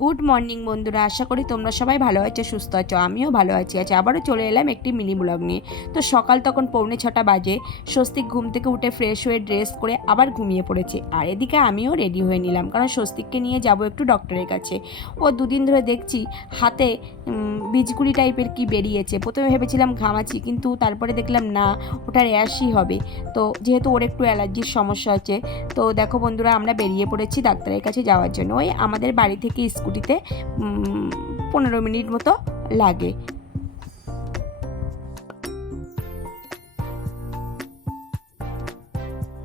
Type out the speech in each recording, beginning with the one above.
Good morning বন্ধুরা, আশা করি তোমরা সবাই ভালো আছো, সুস্থ আছো। আমিও ভালো আছি। আবারও চলে এলাম একটি মিনি ব্লগ নিয়ে। তো সকাল তখন 6:45 বাজে। স্বস্তিক ঘুম থেকে উঠে ফ্রেশ হয়ে ড্রেস করে আবার ঘুমিয়ে পড়েছে। আর এদিকে আমিও রেডি হয়ে নিলাম, কারণ স্বস্তিককে নিয়ে যাব একটু ডক্টরের কাছে। ও দুদিন ধরে দেখছি হাতে বীজগুলি টাইপের কি বেরিয়েছে। প্রথমে ভেবেছিলাম ঘামাচি, কিন্তু তারপরে দেখলাম না, ওটা র্যাশই হবে। তো যেহেতু ওর একটু অ্যালার্জির সমস্যা আছে, তো দেখো বন্ধুরা, আমরা বেরিয়ে পড়েছি ডাক্তারের কাছে যাওয়ার জন্য। ওই আমাদের বাড়ি থেকে স্কুটিতে 15 মিনিট মতো লাগে।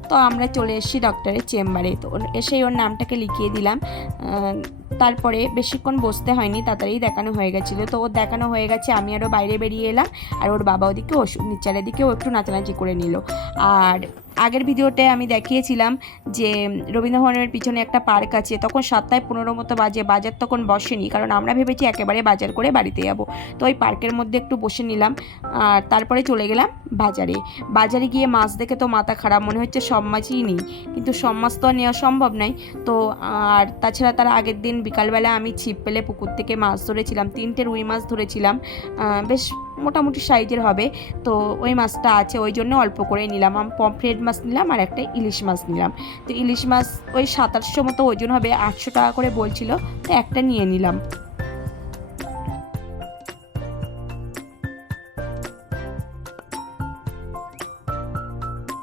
তো আমরা চলে এসেছি ডক্টরের চেম্বারে। তো এসেই ওর নামটাকে লিখিয়ে দিলাম। তারপরে বেশিক্ষণ বসতে হয়নি, তাড়াতাড়ি দেখানো হয়ে গেছিলো। তো ওর দেখানো হয়ে গেছে, আমি আরও বাইরে বেরিয়ে এলাম। আর ওর বাবা ওদিকে ওষুধ নিচ্ছে, আর এদিকেও একটু নাচানাচি করে নিল। আর আগের ভিডিওতে আমি দেখিয়েছিলাম যে রবীন্দ্রভবনের পিছনে একটা পার্ক আছে। তখন 7:15 মতো বাজে, বাজার তখন বসেনি, কারণ আমরা ভেবেছি একেবারে বাজার করে বাড়িতে যাব। তো ওই পার্কের মধ্যে একটু বসে নিলাম, আর তারপরে চলে গেলাম বাজারে। বাজারে গিয়ে মাছ দেখে তো মাথা খারাপ, মনে হচ্ছে সব মাছই নিই, কিন্তু সব মাছ তো আর নেওয়া সম্ভব নয়। তো আর তাছাড়া তার আগের দিন বিকালবেলা আমি ছিপ পেলে পুকুর থেকে মাছ ধরেছিলাম, 3টে রুই মাছ ধরেছিলাম, বেশ মোটামুটি সাইজের হবে। তো ওই মাছটা আছে, ওই জন্য অল্প করেই নিলাম। আমি পমফ্রেট মাছ নিলাম আর একটা ইলিশ মাছ নিলাম। তো ইলিশ মাছ ওই 2700 মতো ওজন হবে, 800 টাকা করে বলছিল, তো একটা নিয়ে নিলাম।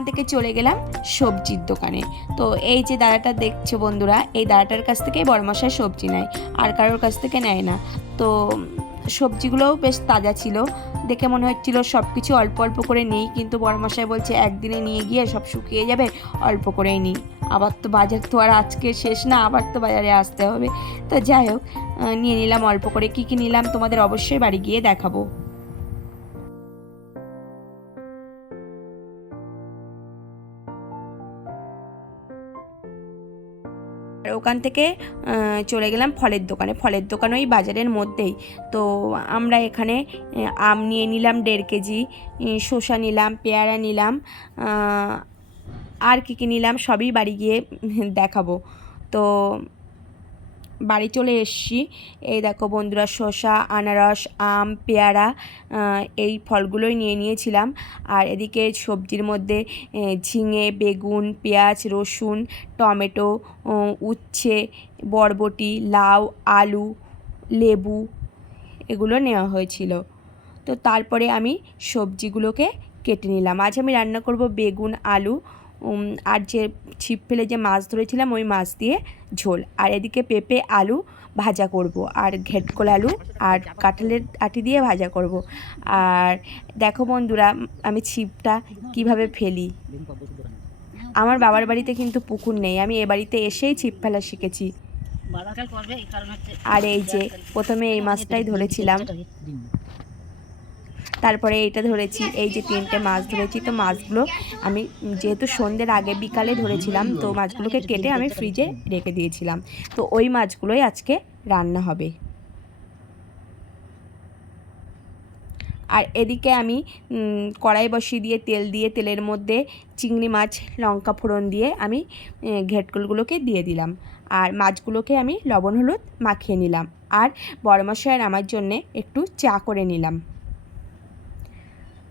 থেকে চলে গেলাম সবজির দোকানে। তো এই যে দাদাটা দেখছো বন্ধুরা, এই দাদাটার কাছ থেকেই বড়মশাই সবজি নেয়, আর কারোর কাছ থেকে নেয় না। তো সবজিগুলোও বেশ তাজা ছিল, দেখে মনে হচ্ছিল সব কিছু অল্প অল্প করে নিই, কিন্তু বড়মশাই বলছে একদিনে নিয়ে গিয়ে সব শুকিয়ে যাবে, অল্প করেই নিই। আবার তো বাজার তো আর আজকে শেষ না, আবার তো বাজারে আসতে হবে। তো যাই হোক, নিয়ে নিলাম অল্প করে। কী কী নিলাম তোমাদের অবশ্যই বাড়ি গিয়ে দেখাবো। আর ওখান থেকে চলে গেলাম ফলের দোকানে। ফলের দোকান ওই বাজারের মধ্যেই। তো আমরা এখানে আম নিয়ে নিলাম 1.5 কেজি, শসা নিলাম, পেয়ারা নিলাম, আর কী কী নিলাম সবই বাড়ি গিয়ে দেখাবো। তো বাড়ি চলে এসেছি। এই দেখো বন্ধুরা, শসা, আনারস, আম, পেয়ারা, এই ফলগুলোই নিয়ে নিয়েছিলাম। আর এদিকে সবজির মধ্যে ঝিঙে, বেগুন, পেঁয়াজ, রসুন, টমেটো, উচ্ছে, বরবটি, লাউ, আলু, লেবু, এগুলো নেওয়া হয়েছিল। তো তারপরে আমি সবজিগুলোকে কেটে নিলাম। আজ আমি রান্না করব বেগুন, আলু, আর যে ছিপ ফেলে যে মাছ ধরেছিলাম ওই মাছ দিয়ে ঝোল। আর এদিকে পেঁপে আলু ভাজা করব, আর ঘেটকোল আলু আর কাঁঠালের আটি দিয়ে ভাজা করব। আর দেখো বন্ধুরা, আমি ছিপটা কিভাবে ফেলি। আমার বাবার বাড়িতে কিন্তু পুকুর নেই, আমি এ বাড়িতে এসেই ছিপ ফেলা শিখেছি। আর এই যে প্রথমে এই মাছটাই ধরেছিলাম, তারপরে এইটা ধরেছি। এই যে 3টে মাছ ধরেছি। তো মাছগুলো আমি যেহেতু সন্ধ্যের আগে বিকালে ধরেছিলাম, তো মাছগুলোকে কেটে আমি ফ্রিজে রেখে দিয়েছিলাম। তো ওই মাছগুলোই আজকে রান্না হবে। আর এদিকে আমি কড়াই বসিয়ে দিয়ে তেল দিয়ে, তেলের মধ্যে চিংড়ি মাছ লঙ্কা ফোড়ন দিয়ে আমি ঘেটকুলগুলোকে দিয়ে দিলাম। আর মাছগুলোকে আমি লবণ হলুদ মাখিয়ে নিলাম। আর বড়মশাইয়ের আমার জন্যে একটু চা করে নিলাম।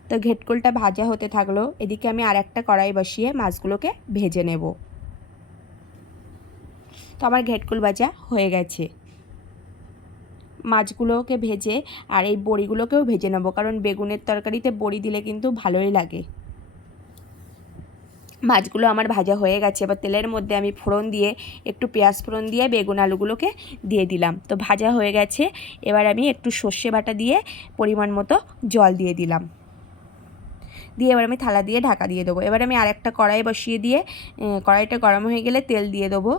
তো ঘেটকুলটা ভাজা হতে থাকলো। এদিকে আমি আর একটা কড়াই বসিয়ে মাছগুলোকে ভেজে নেব। তো আমার ঘেটকুল ভাজা হয়ে গেছে। মাছগুলোকে ভেজে আর এই বড়িগুলোকেও ভেজে নেব, কারণ বেগুনের তরকারিতে বড়ি দিলে কিন্তু ভালোই লাগে। মাছগুলো আমার ভাজা হয়ে গেছে। এবার তেলের মধ্যে আমি ফোড়ন দিয়ে, একটু পেঁয়াজ ফোড়ন দিয়ে বেগুন আলুগুলোকে দিয়ে দিলাম। তো ভাজা হয়ে গেছে। এবার আমি একটু সর্ষে বাটা দিয়ে পরিমাণ মতো জল দিয়ে দিলাম। দিয়ে এবার আমি থালা দিয়ে ঢাকা দিয়ে দেবো। এবার আমি আরেকটা কড়াই বসিয়ে দিয়ে কড়াইটা গরম হয়ে গেলে তেল দিয়ে দেবো।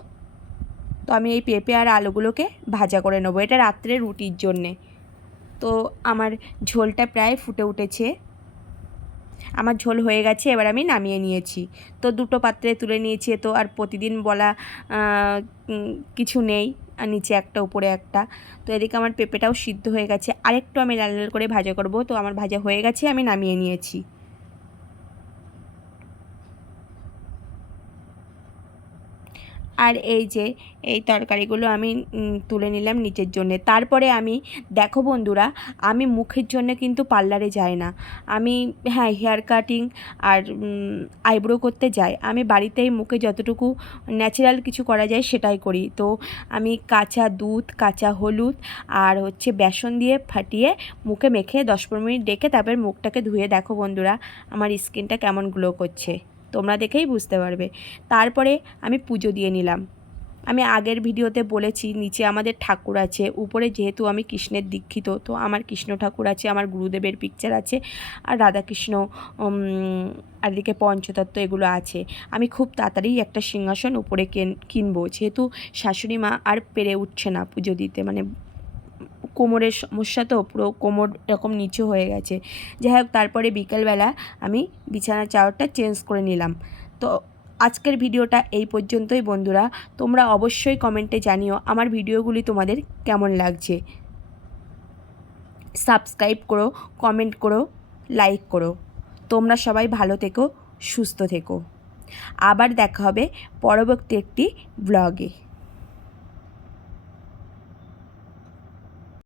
তো আমি এই পেঁপে আর আলুগুলোকে ভাজা করে নেবো, এটা রাত্রে রুটির জন্যে। তো আমার ঝোলটা প্রায় ফুটে উঠেছে, আমার ঝোল হয়ে গেছে। এবার আমি নামিয়ে নিয়েছি। তো দুটো পাত্রে তুলে নিয়েছি। তো আর প্রতিদিন বলা কিছু নেই, আর নিচে একটা উপরে একটা। তো এদিকে আমার পেঁপেটাও সিদ্ধ হয়ে গেছে, আরেকটু আমি লাল লাল করে ভাজা করব। তো আমার ভাজা হয়ে গেছে, আমি নামিয়ে নিয়েছি। আর এই যে এই তরকারিগুলো আমি তুলে নিলাম নিচের জন্যে। তারপরে আমি দেখো বন্ধুরা, আমি মুখের জন্য কিন্তু পার্লারে যাই না। আমি হ্যাঁ হেয়ার কাটিং আর আইব্রো করতে যাই, আমি বাড়িতেই মুখে যতটুকু ন্যাচারাল কিছু করা যায় সেটাই করি। তো আমি কাঁচা দুধ, কাঁচা হলুদ আর হচ্ছে বেসন দিয়ে ফাটিয়ে মুখে মেখে 10-15 মিনিট রেখে তারপর মুখটাকে ধুয়ে দেখো বন্ধুরা আমার স্কিনটা কেমন গ্লো করছে, তোমরা দেখেই বুঝতে পারবে। তারপরে আমি পুজো দিয়ে নিলাম। আমি আগের ভিডিওতে বলেছি নিচে আমাদের ঠাকুর আছে, উপরে যেহেতু আমি কৃষ্ণের দীক্ষিত তো আমার কৃষ্ণ ঠাকুর আছে, আমার গুরুদেবের পিকচার আছে, আর রাধাকৃষ্ণ আর এদিকে পঞ্চতত্ত্ব এগুলো আছে। আমি খুব তাড়াতাড়ি একটা সিংহাসন উপরে কিনবো, যেহেতু শাশুড়ি মা আর পেরে উঠছে না পুজো দিতে, মানে কোমরের সমস্যা তো, পুরো কোমর এরকম নিচু হয়ে গেছে। যাই হোক, তারপরে বিকেলবেলা আমি বিছানার চাদরটা চেঞ্জ করে নিলাম। তো আজকের ভিডিওটা এই পর্যন্তই বন্ধুরা। তোমরা অবশ্যই কমেন্টে জানিও আমার ভিডিওগুলি তোমাদের কেমন লাগছে। সাবস্ক্রাইব করো, কমেন্ট করো, লাইক করো। তোমরা সবাই ভালো থেকো, সুস্থ থেকো। আবার দেখা হবে পরবর্তী একটি ব্লগে।